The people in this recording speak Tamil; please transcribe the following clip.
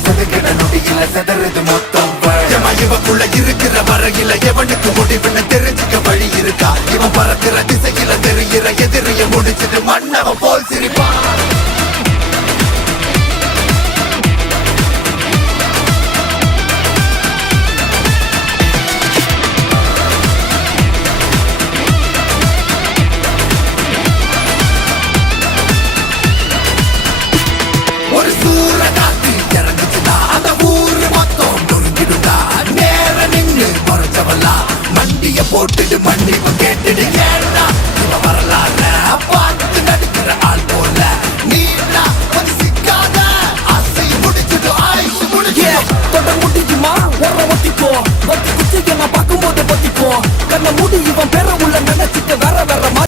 செதுக்கிட நொடியில செதறது மொத்தம் இவக்குள்ள இருக்கிற வரையில எவனுக்கு முடிவுன்னு தெரிஞ்சுக்க வழி இருக்கா இவன் பறக்கிற திசையில தெரிகிற எதிரிய முடிச்சிட்டு மன்னவன் போல் சிரிப்பான் போட்டுட்டு மன்னிப்பு கேட்டுடு ஏன்னா